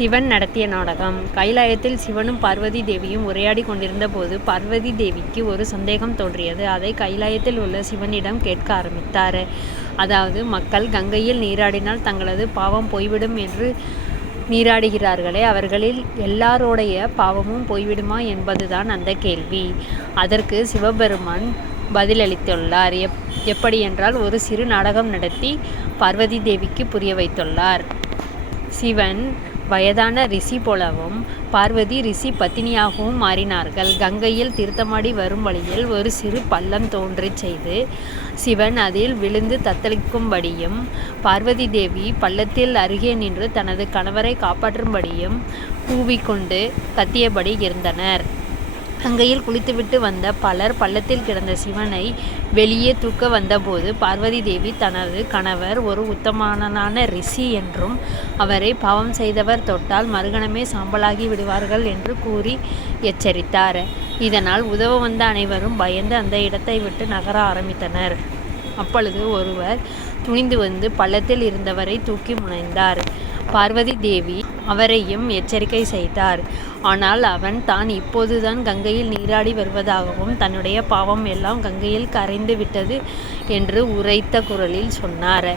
சிவன் நடத்திய நாடகம். கைலாயத்தில் சிவனும் பார்வதி தேவியும் உரையாடி கொண்டிருந்த போது பார்வதி தேவிக்கு ஒரு சந்தேகம் தோன்றியது. அதை கைலாயத்தில் உள்ள சிவனிடம் கேட்க ஆரம்பித்தார். அதாவது மக்கள் கங்கையில் நீராடினால் தங்களது பாவம் போய்விடும் என்று நீராடுகிறார்களே அவர்களில் எல்லாரோடைய பாவமும் போய்விடுமா என்பதுதான் அந்த கேள்வி. அதற்கு சிவபெருமான் பதிலளித்துள்ளார். எப் எப்படி என்றால் ஒரு சிறு நாடகம் நடத்தி பார்வதி தேவிக்கு புரிய வைத்துள்ளார். சிவன் வயதான ரிஷி போலவும் பார்வதி ரிஷி பத்தினியாகவும் மாறினார்கள். கங்கையில் தீர்த்தமாடி வரும் வழியில் ஒரு சிறு பள்ளம் தோன்றச் செய்து சிவன் அதில் விழுந்து தத்தளிக்கும்படியும் பார்வதி தேவி பள்ளத்தில் அருகே நின்று தனது கணவரை காப்பாற்றும்படியும் கூவிக்கொண்டு கத்தியபடி இருந்தனர். கங்கையில் குளித்துவிட்டு வந்த பலர் பள்ளத்தில் கிடந்த சிவனை வெளியே தூக்க வந்தபோது பார்வதி தேவி தனது கணவர் ஒரு உத்தமானனான ரிஷி என்றும் அவரை பாவம் செய்தவர் தொட்டால் மறுகணமே சாம்பலாகி விடுவார்கள் என்று கூறி எச்சரித்தார். இதனால் உதவ வந்த அனைவரும் பயந்து அந்த இடத்தை விட்டு நகர ஆரம்பித்தனர். அப்பொழுது ஒருவர் துணிந்து வந்து பள்ளத்தில் இருந்தவரை தூக்கி முனைந்தார். பார்வதி தேவி அவரையும் எச்சரிக்கை செய்தார். ஆனால் அவன் தான் இப்போதுதான் கங்கையில் நீராடி வருவதாகவும் தன்னுடைய பாவம் எல்லாம் கங்கையில் கரைந்து விட்டது என்று உரைத்த குரலில் சொன்னார்.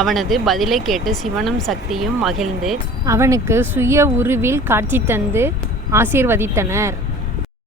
அவனது பதிலை கேட்டு சிவனும் சக்தியும் மகிழ்ந்து அவனுக்கு சுய உருவில் காட்சி தந்து ஆசீர்வதித்தனர்.